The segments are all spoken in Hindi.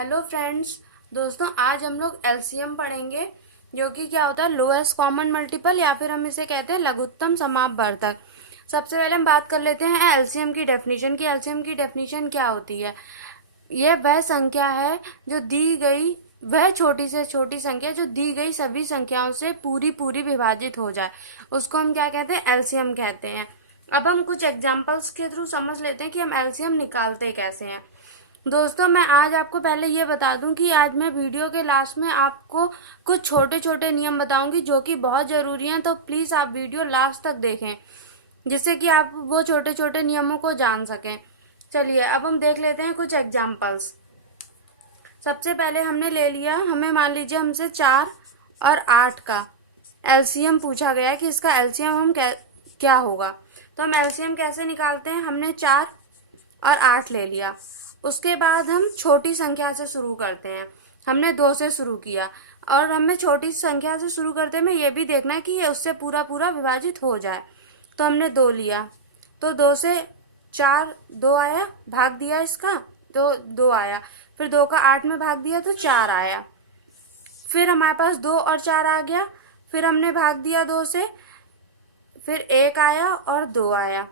हेलो फ्रेंड्स, दोस्तों आज हम लोग एलसीएम पढ़ेंगे जो कि क्या होता है लोएस्ट कॉमन मल्टीपल या फिर हम इसे कहते हैं लघुत्तम समापवर्धक। सबसे पहले हम बात कर लेते हैं एलसीएम की डेफिनेशन की। एलसीएम की डेफिनेशन क्या होती है? यह वह संख्या है जो दी गई वह छोटी से छोटी संख्या जो दी गई सभी संख्याओं से पूरी पूरी विभाजित हो जाए, उसको हम क्या कहते हैं? एलसीएम कहते हैं। अब हम कुछ एग्जांपल्स के थ्रू समझ लेते हैं कि हम एलसीएम निकालते कैसे हैं। दोस्तों मैं आज आपको पहले ये बता दूं कि आज मैं वीडियो के लास्ट में आपको कुछ छोटे छोटे नियम बताऊंगी जो कि बहुत जरूरी हैं, तो प्लीज आप वीडियो लास्ट तक देखें जिससे कि आप वो छोटे छोटे नियमों को जान सकें। चलिए अब हम देख लेते हैं कुछ एग्जांपल्स। सबसे पहले हमने ले लिया, हमें मान लीजिए हमसे 4 और 8 का एलसीएम पूछा गया है कि इसका एलसीएम हम क्या होगा। तो हम एलसीएम कैसे निकालते हैं? हमने 4 और 8 ले लिया, उसके बाद हम छोटी संख्या से शुरू करते हैं। हमने 2 से शुरू किया और हमें छोटी संख्या से शुरू करते में ये भी देखना है कि ये उससे पूरा पूरा विभाजित हो जाए। तो हमने 2 लिया, तो 2 से 4 2 आया, भाग दिया इसका तो 2 आया, फिर 2 का 8 में भाग दिया तो 4 आया, फिर हमारे पास 2 और 4 आ गया, फिर हमने भाग दिया 2 से, फिर 1 आया और 2 आया।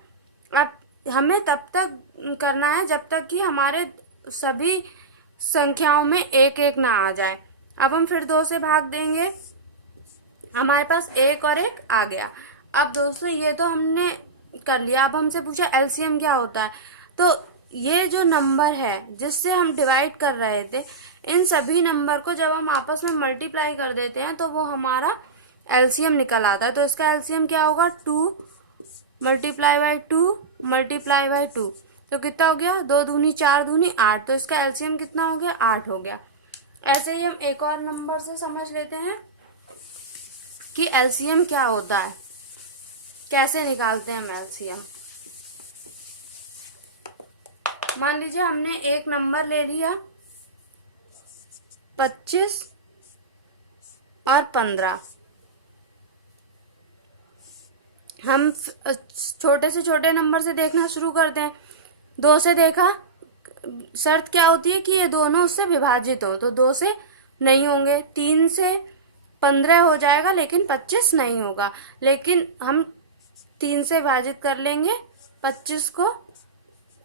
अब हमें तब तक करना है जब तक कि हमारे सभी संख्याओं में 1 1 ना आ जाए। अब हम फिर 2 से भाग देंगे, हमारे पास 1 और 1 आ गया। अब दोस्तों ये तो हमने कर लिया। अब हमसे पूछा एलसीएम क्या होता है, तो ये जो नंबर है जिससे हम डिवाइड कर रहे थे, इन सभी नंबर को जब हम आपस में मल्टीप्लाई कर देते हैं तो वो हमारा एलसीएम निकल आता है। तो इसका एलसीएम क्या होगा? 2 मल्टीप्लाई बाई 2 मल्टीप्लाई बाई 2, तो कितना हो गया? 2 दूनी 4 दूनी 8, तो इसका एलसीएम कितना हो गया? 8 हो गया। ऐसे ही हम एक और नंबर से समझ लेते हैं कि एलसीएम क्या होता है, कैसे निकालते हैं हम एलसीएम। मान लीजिए हमने एक नंबर ले लिया 25 और 15। हम छोटे से छोटे नंबर से देखना शुरू करते हैं। 2 से देखा, शर्त क्या होती है कि ये दोनों उससे विभाजित हो, तो 2 से नहीं होंगे। 3 से 15 हो जाएगा लेकिन 25 नहीं होगा, लेकिन हम 3 से विभाजित कर लेंगे, 25 को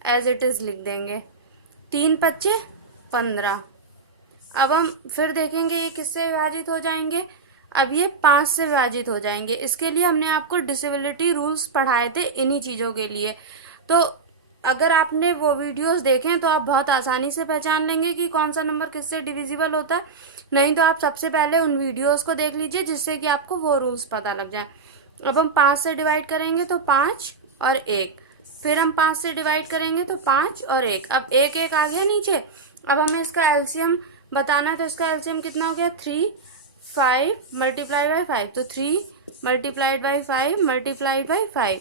एज इट इज लिख देंगे। 3 25 15। अब हम फिर देखेंगे ये किससे विभाजित हो जाएंगे। अब ये 5 से विभाजित हो जाएंगे। इसके लिए हमने आपको डिविजिबिलिटी रूल्स पढ़ाए थे इन्हीं चीजों के लिए, तो अगर आपने वो वीडियोस देखें तो आप बहुत आसानी से पहचान लेंगे कि कौन सा नंबर किससे डिविजिबल होता है। नहीं तो आप सबसे पहले उन वीडियोस को देख लीजिए जिससे कि आपको वो रूल्स पता लग जाए। अब हम 5 से डिवाइड करेंगे तो 5 और 1, फिर हम 5 से डिवाइड करेंगे तो 5 और 1। अब 1 1 आ गया नीचे। अब हमें इसका एलसीएम बताना है, तो इसका एलसीएम कितना हो गया? 3 5 मल्टीप्लाई बाई 5, तो 3 मल्टीप्लाइड बाई 5 मल्टीप्लाइड बाई 5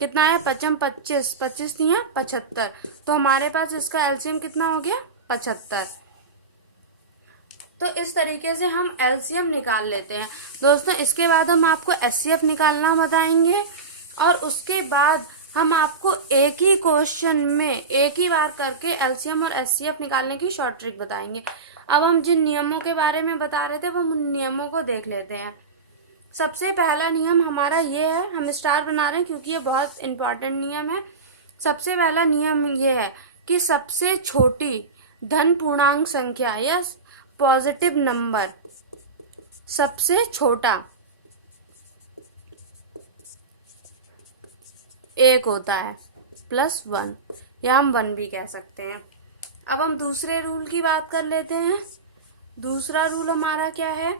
कितना आया? 5 25 25 नहीं है 75, तो हमारे पास इसका एलसीएम कितना हो गया? 75। तो इस तरीके से हम एलसीएम निकाल लेते हैं। दोस्तों इसके बाद हम आपको एचसीएफ निकालना बताएंगे और उसके बाद हम आपको एक ही क्वेश्चन में एक ही बार करके एलसीएम और एचसीएफ निकालने की शॉर्ट ट्रिक बताएंगे। अब हम जिन नियमों के बारे में बता रहे थे वो हम उन नियमों को देख लेते हैं। सबसे पहला नियम हमारा ये है, हम स्टार बना रहे हैं क्योंकि ये बहुत इंपॉर्टेंट नियम है। सबसे पहला नियम ये है कि सबसे छोटी धन पूर्णांक संख्या या पॉजिटिव नंबर सबसे छोटा 1 होता है +1, या हम 1 भी कह सकते हैं। अब हम दूसरे रूल की बात कर लेते हैं। दूसरा रूल हमारा क्या है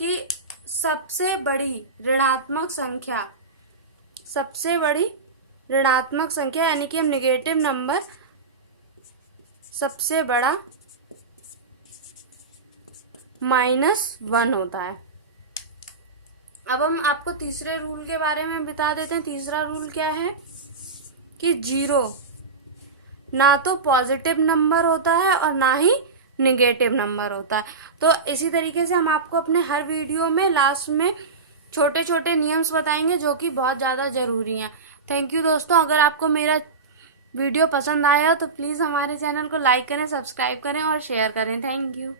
कि सबसे बड़ी ऋणात्मक संख्या यानी कि हम नेगेटिव नंबर सबसे बड़ा -1 होता है। अब हम आपको तीसरे रूल के बारे में बता देते हैं। तीसरा रूल क्या है कि 0 ना तो पॉजिटिव नंबर होता है और ना ही नेगेटिव नंबर होता है। तो इसी तरीके से हम आपको अपने हर वीडियो में लास्ट में छोटे छोटे नियम्स बताएंगे जो कि बहुत ज़्यादा ज़रूरी हैं। थैंक यू दोस्तों। अगर आपको मेरा वीडियो पसंद आया तो प्लीज़ हमारे चैनल को लाइक करें, सब्सक्राइब करें और शेयर करें। Thank you.